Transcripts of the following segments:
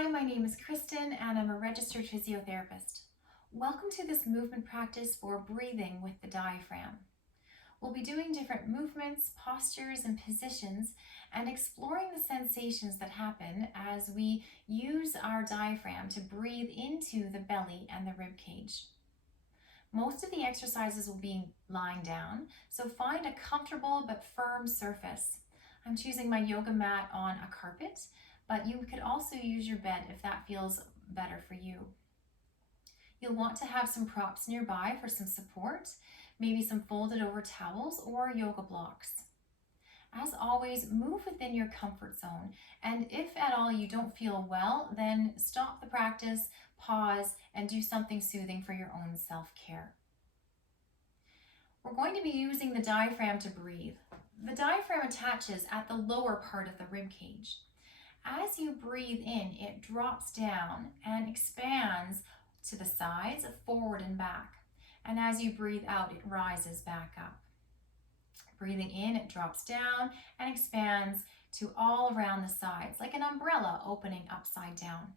Hi, my name is Kristen and I'm a registered physiotherapist. Welcome to this movement practice for breathing with the diaphragm. We'll be doing different movements, postures, and positions and exploring the sensations that happen as we use our diaphragm to breathe into the belly and the rib cage. Most of the exercises will be lying down, so find a comfortable but firm surface. I'm choosing my yoga mat on a carpet, but you could also use your bed if that feels better for you. You'll want to have some props nearby for some support, maybe some folded over towels or yoga blocks. As always, move within your comfort zone, and if at all you don't feel well, then stop the practice, pause, and do something soothing for your own self-care. We're going to be using the diaphragm to breathe. The diaphragm attaches at the lower part of the rib cage. As you breathe in, it drops down and expands to the sides, forward and back. And as you breathe out, it rises back up. Breathing in, it drops down and expands to all around the sides, like an umbrella opening upside down.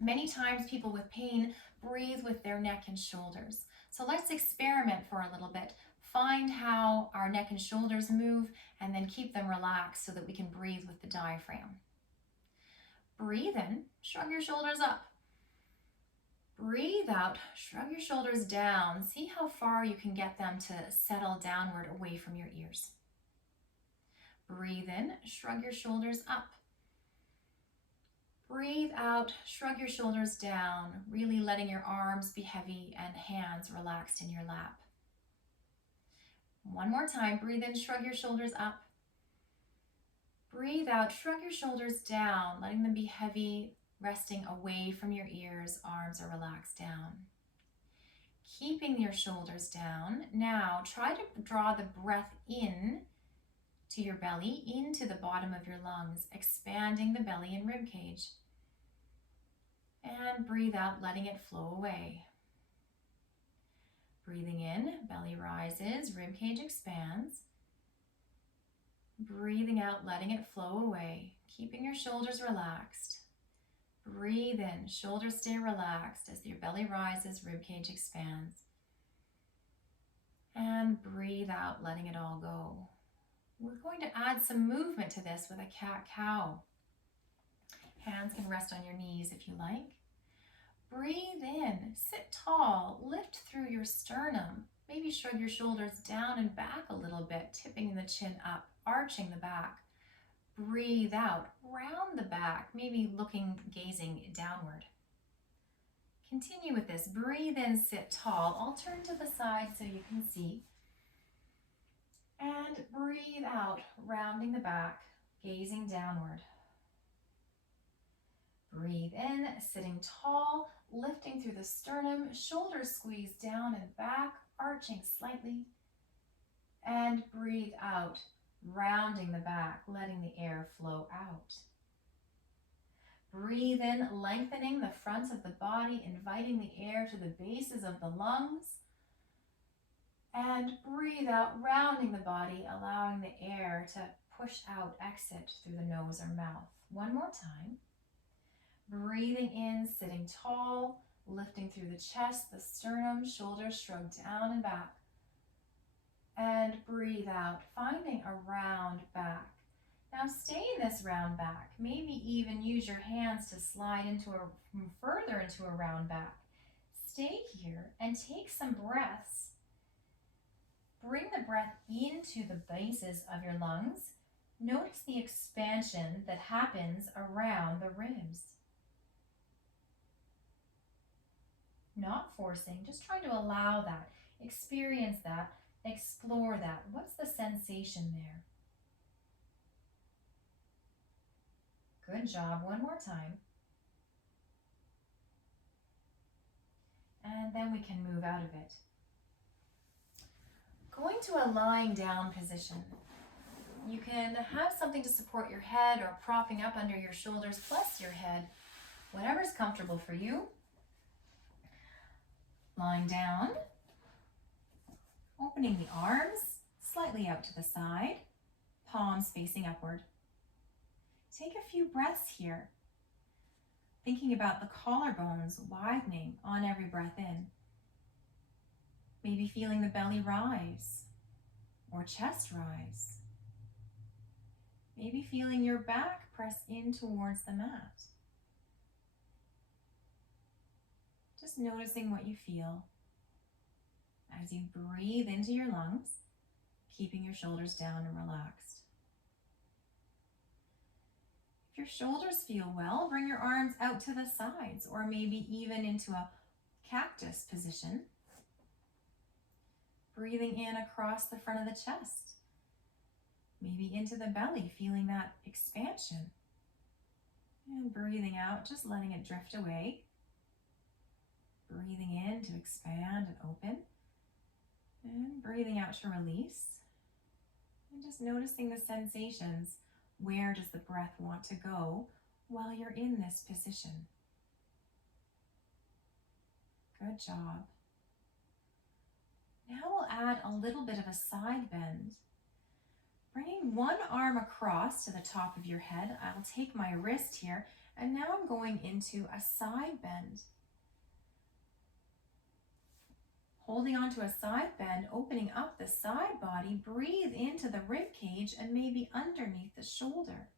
Many times people with pain breathe with their neck and shoulders. So let's experiment for a little bit. Find how our neck and shoulders move and then keep them relaxed so that we can breathe with the diaphragm. Breathe in, shrug your shoulders up. Breathe out, shrug your shoulders down. See how far you can get them to settle downward away from your ears. Breathe in, shrug your shoulders up. Breathe out, shrug your shoulders down, really letting your arms be heavy and hands relaxed in your lap. One more time, breathe in, shrug your shoulders up. Breathe out, shrug your shoulders down, letting them be heavy, resting away from your ears, arms are relaxed down. Keeping your shoulders down, now try to draw the breath in to your belly, into the bottom of your lungs, expanding the belly and rib cage. And breathe out, letting it flow away. Breathing in, belly rises, rib cage expands. Breathing out, letting it flow away, keeping your shoulders relaxed. Breathe in, shoulders stay relaxed as your belly rises, rib cage expands. And breathe out, letting it all go. We're going to add some movement to this with a cat-cow. Hands can rest on your knees if you like. Breathe in, sit tall, lift through your sternum. Maybe shrug your shoulders down and back a little bit, tipping the chin up, arching the back. Breathe out, round the back, maybe gazing downward. Continue with this. Breathe in, sit tall. I'll turn to the side so you can see. And breathe out, rounding the back, gazing downward. Breathe in, sitting tall, lifting through the sternum, shoulders squeeze down and back, arching slightly. And breathe out, rounding the back, letting the air flow out. Breathe in, lengthening the front of the body, inviting the air to the bases of the lungs. And breathe out, rounding the body, allowing the air to push out, exit through the nose or mouth. One more time. Breathing in, sitting tall, lifting through the chest, the sternum, shoulders shrug down and back. And breathe out, finding a round back. Now stay in this round back. Maybe even use your hands to slide further into a round back. Stay here and take some breaths. Bring the breath into the bases of your lungs. Notice the expansion that happens around the ribs. Not forcing, just trying to allow that, experience that, explore that. What's the sensation there? Good job. One more time. And then we can move out of it. Going to a lying down position. You can have something to support your head or propping up under your shoulders plus your head, whatever's comfortable for you. Lying down, opening the arms slightly out to the side, palms facing upward. Take a few breaths here. Thinking about the collarbones widening on every breath in. Maybe feeling the belly rise or chest rise. Maybe feeling your back press in towards the mat. Just noticing what you feel as you breathe into your lungs, keeping your shoulders down and relaxed. If your shoulders feel well, bring your arms out to the sides or maybe even into a cactus position. Breathing in across the front of the chest, maybe into the belly, feeling that expansion. And breathing out, just letting it drift away. Breathing in to expand and open. And breathing out to release. And just noticing the sensations. Where does the breath want to go while you're in this position? Good job. Now we'll add a little bit of a side bend. Bringing one arm across to the top of your head, I'll take my wrist here, and now I'm going into a side bend. Holding onto a side bend, opening up the side body, breathe into the rib cage and maybe underneath the shoulder.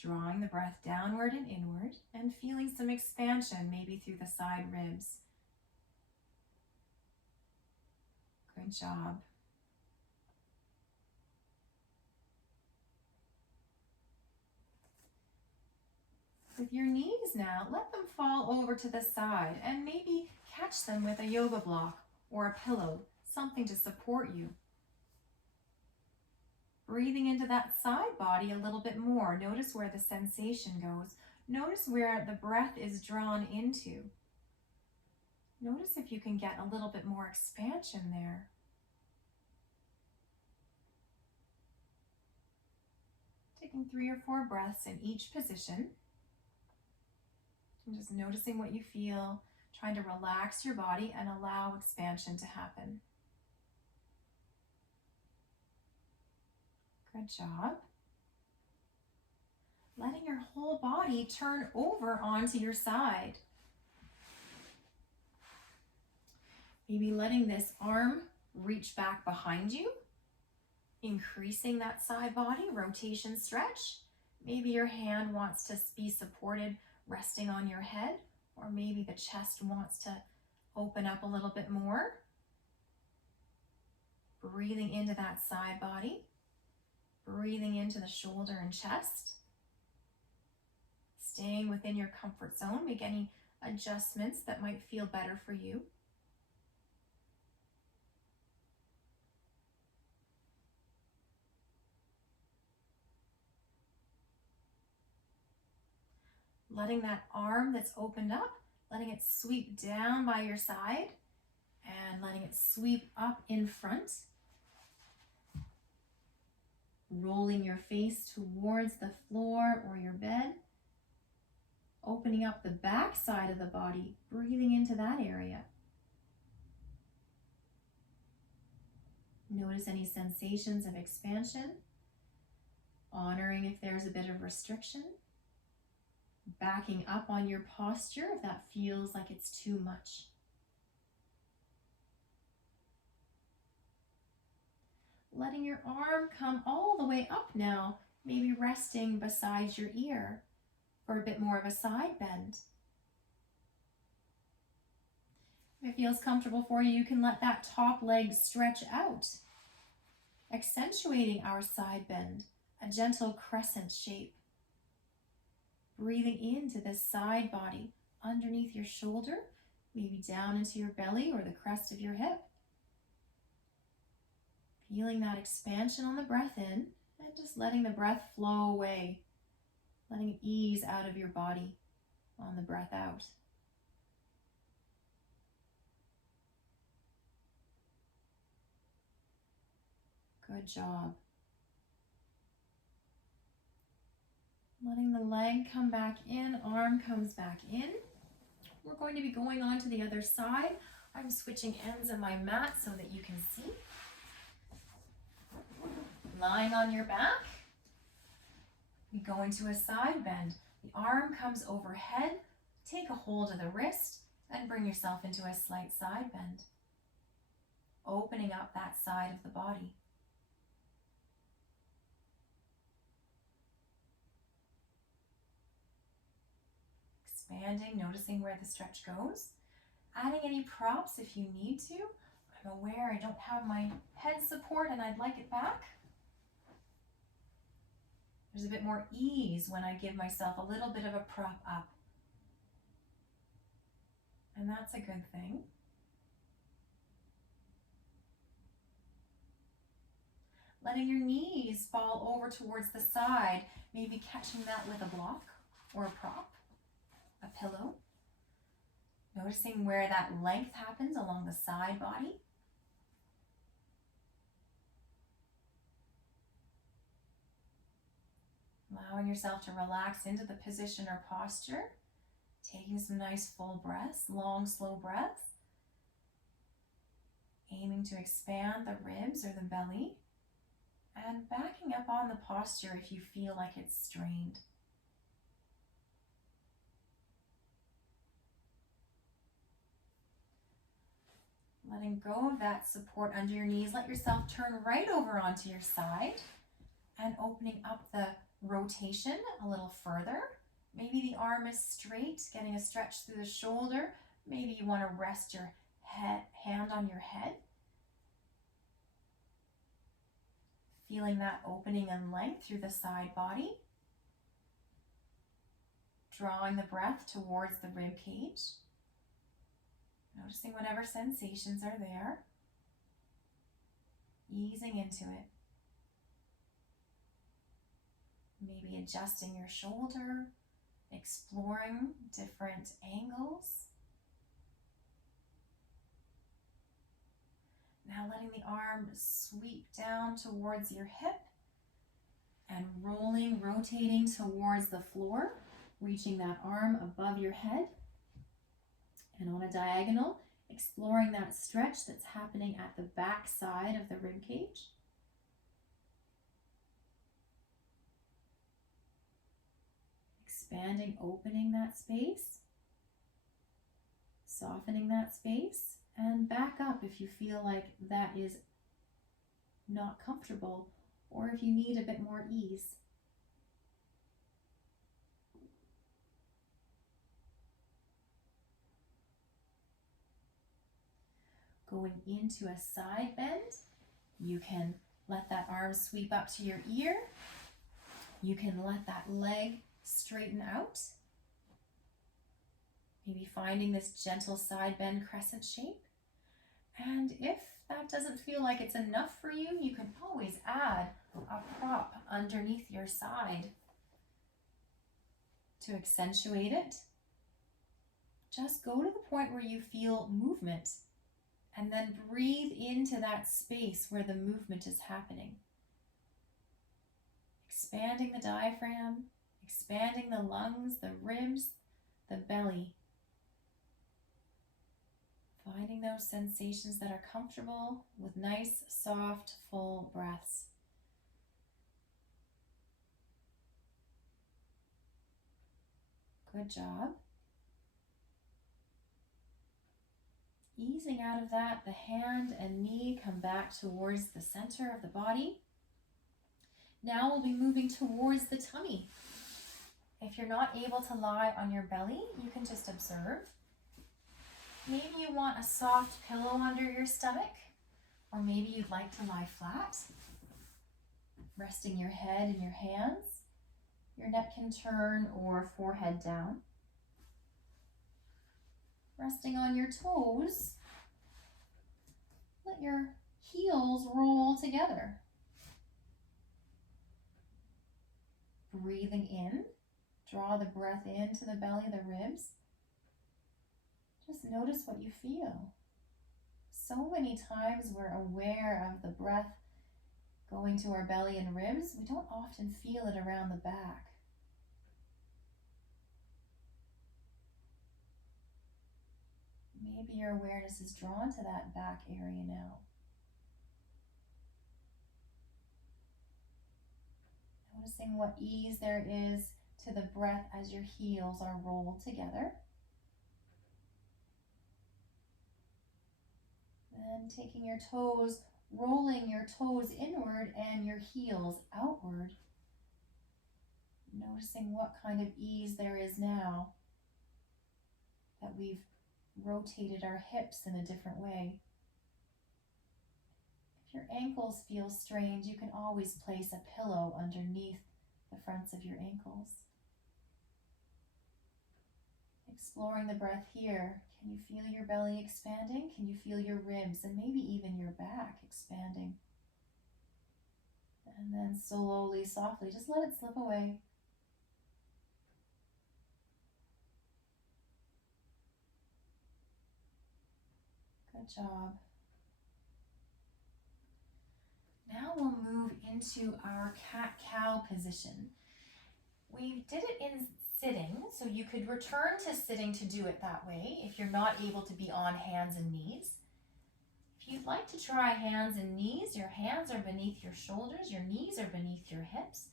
Drawing the breath downward and inward and feeling some expansion maybe through the side ribs. Good job. With your knees now, let them fall over to the side and maybe catch them with a yoga block or a pillow, something to support you. Breathing into that side body a little bit more. Notice where the sensation goes. Notice where the breath is drawn into. Notice if you can get a little bit more expansion there. Taking 3 or 4 breaths in each position. And just noticing what you feel, trying to relax your body and allow expansion to happen. Good job. Letting your whole body turn over onto your side. Maybe letting this arm reach back behind you, increasing that side body, rotation stretch. Maybe your hand wants to be supported, resting on your head, or maybe the chest wants to open up a little bit more. Breathing into that side body, breathing into the shoulder and chest. Staying within your comfort zone, make any adjustments that might feel better for you. Letting that arm that's opened up, letting it sweep down by your side and letting it sweep up in front. Rolling your face towards the floor or your bed. Opening up the back side of the body, breathing into that area. Notice any sensations of expansion. Honoring if there's a bit of restriction. Backing up on your posture if that feels like it's too much. Letting your arm come all the way up now, maybe resting beside your ear for a bit more of a side bend. If it feels comfortable for you, you can let that top leg stretch out, accentuating our side bend, a gentle crescent shape. Breathing into this side body underneath your shoulder, maybe down into your belly or the crest of your hip. Feeling that expansion on the breath in and just letting the breath flow away, letting it ease out of your body on the breath out. Good job. Letting the leg come back in, arm comes back in. We're going to be going on to the other side. I'm switching ends of my mat so that you can see. Lying on your back, we go into a side bend. The arm comes overhead. Take a hold of the wrist and bring yourself into a slight side bend, opening up that side of the body. Expanding, noticing where the stretch goes. Adding any props if you need to. I'm aware I don't have my head support and I'd like it back. There's a bit more ease when I give myself a little bit of a prop up. And that's a good thing. Letting your knees fall over towards the side, maybe catching that with a block or a prop, a pillow. Noticing where that length happens along the side body. Allowing yourself to relax into the position or posture. Taking some nice full breaths, long, slow breaths. Aiming to expand the ribs or the belly. And backing up on the posture if you feel like it's strained. Letting go of that support under your knees. Let yourself turn right over onto your side and opening up the rotation a little further. Maybe the arm is straight, getting a stretch through the shoulder. Maybe you want to rest your hand on your head. Feeling that opening and length through the side body. Drawing the breath towards the rib cage. Noticing whatever sensations are there. Easing into it. Maybe adjusting your shoulder, exploring different angles. Now letting the arm sweep down towards your hip and rolling, rotating towards the floor, reaching that arm above your head. And on a diagonal, exploring that stretch that's happening at the back side of the rib cage. Expanding, opening that space, softening that space, and back up if you feel like that is not comfortable or if you need a bit more ease. Going into a side bend, you can let that arm sweep up to your ear. You can let that leg straighten out. Maybe finding this gentle side bend crescent shape. And if that doesn't feel like it's enough for you, you can always add a prop underneath your side to accentuate it. Just go to the point where you feel movement and then breathe into that space where the movement is happening. Expanding the diaphragm, expanding the lungs, the ribs, the belly. Finding those sensations that are comfortable with nice, soft, full breaths. Good job. Easing out of that, the hand and knee come back towards the center of the body. Now we'll be moving towards the tummy. If you're not able to lie on your belly, you can just observe. Maybe you want a soft pillow under your stomach, or maybe you'd like to lie flat, resting your head in your hands. Your neck can turn or forehead down. Resting on your toes, let your heels roll together. Breathing in, draw the breath into the belly, the ribs. Just notice what you feel. So many times we're aware of the breath going to our belly and ribs. We don't often feel it around the back. Maybe your awareness is drawn to that back area now. Noticing what ease there is to the breath as your heels are rolled together. Then taking your toes, rolling your toes inward and your heels outward. Noticing what kind of ease there is now that we've rotated our hips in a different way. If your ankles feel strained, you can always place a pillow underneath the fronts of your ankles. Exploring the breath here, can you feel your belly expanding? Can you feel your ribs and maybe even your back expanding? And then slowly, softly, just let it slip away. Good job. Now we'll move into our cat-cow position. We did it in sitting, so you could return to sitting to do it that way if you're not able to be on hands and knees. If you'd like to try hands and knees, your hands are beneath your shoulders, your knees are beneath your hips.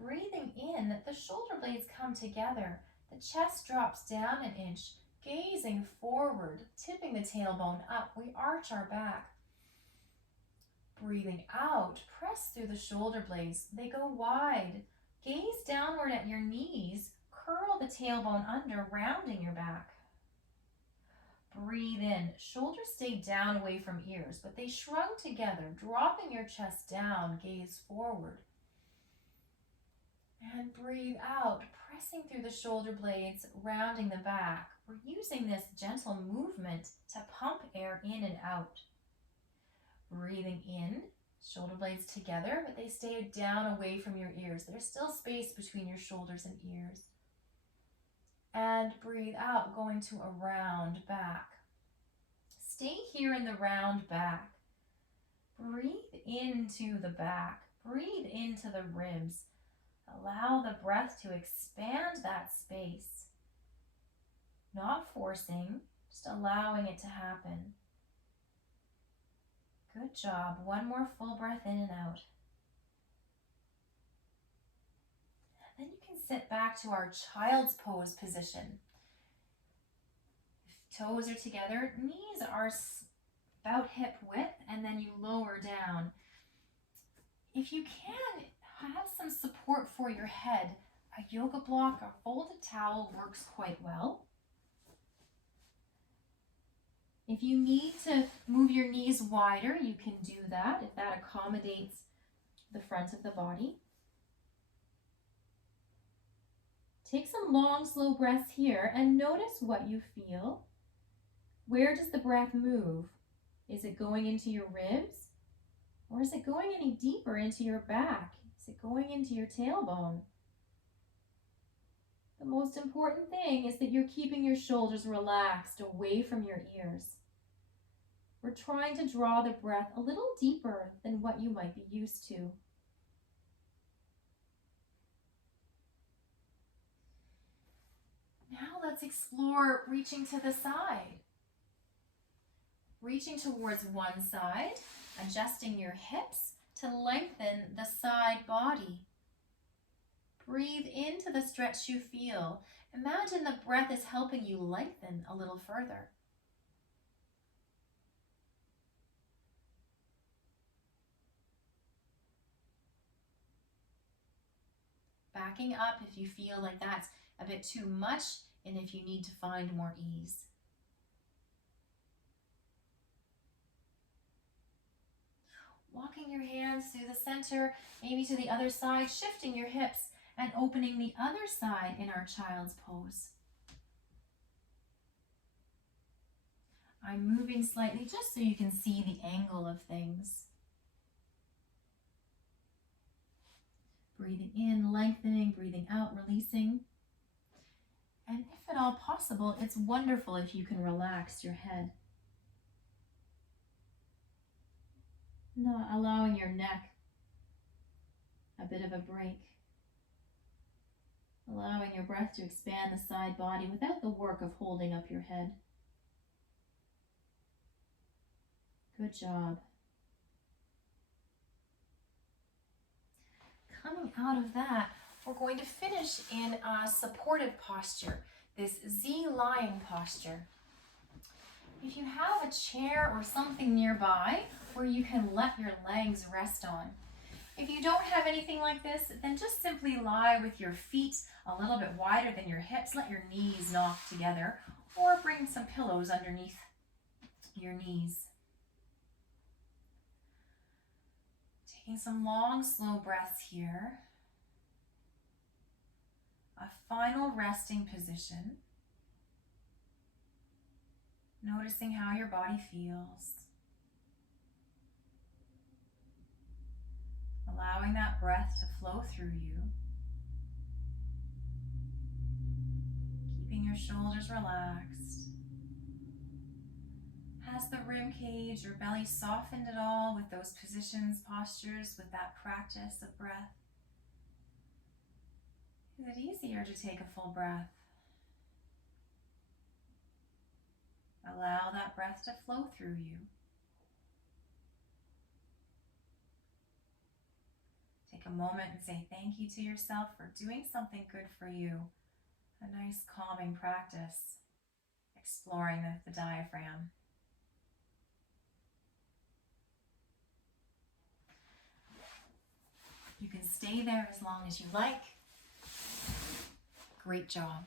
Breathing in, the shoulder blades come together, the chest drops down an inch, gazing forward, tipping the tailbone up, we arch our back. Breathing out, press through the shoulder blades, they go wide. Gaze downward at your knees, curl the tailbone under, rounding your back. Breathe in, shoulders stay down away from ears, but they shrug together, dropping your chest down, gaze forward. And breathe out, pressing through the shoulder blades, rounding the back. We're using this gentle movement to pump air in and out. Breathing in, shoulder blades together, but they stay down away from your ears. There's still space between your shoulders and ears. And breathe out, going to a round back. Stay here in the round back. Breathe into the back. Breathe into the ribs. Allow the breath to expand that space. Not forcing, just allowing it to happen. Good job. One more full breath in and out. Then you can sit back to our child's pose position. If toes are together, knees are about hip width, and then you lower down. If you can, have some support for your head. A yoga block, a folded towel works quite well. If you need to move your knees wider, you can do that if that accommodates the front of the body. Take some long, slow breaths here and notice what you feel. Where does the breath move? Is it going into your ribs? Or is it going any deeper into your back? Is it going into your tailbone? The most important thing is that you're keeping your shoulders relaxed away from your ears. We're trying to draw the breath a little deeper than what you might be used to. Now let's explore reaching to the side. Reaching towards one side, adjusting your hips to lengthen the side body. Breathe into the stretch you feel. Imagine the breath is helping you lengthen a little further. Backing up if you feel like that's a bit too much and if you need to find more ease. Walking your hands through the center, maybe to the other side, shifting your hips and opening the other side in our child's pose. I'm moving slightly just so you can see the angle of things. Breathing in, lengthening, breathing out, releasing. And if at all possible, it's wonderful if you can relax your head. Not allowing your neck a bit of a break. Allowing your breath to expand the side body without the work of holding up your head. Good job. Coming out of that, We're going to finish in a supportive posture, this Z lying posture. If you have a chair or something nearby where you can let your legs rest on. If you don't have anything like this, then just simply lie with your feet a little bit wider than your hips. Let your knees knock together, or bring some pillows underneath your knees. Taking some long, slow breaths here. A final resting position. Noticing how your body feels. Allowing that breath to flow through you. Keeping your shoulders relaxed. Has the rib cage or belly softened at all with those positions, postures, with that practice of breath? Is it easier to take a full breath? Allow that breath to flow through you. Take a moment and say thank you to yourself for doing something good for you. A nice calming practice, exploring the diaphragm. You can stay there as long as you like. Great job.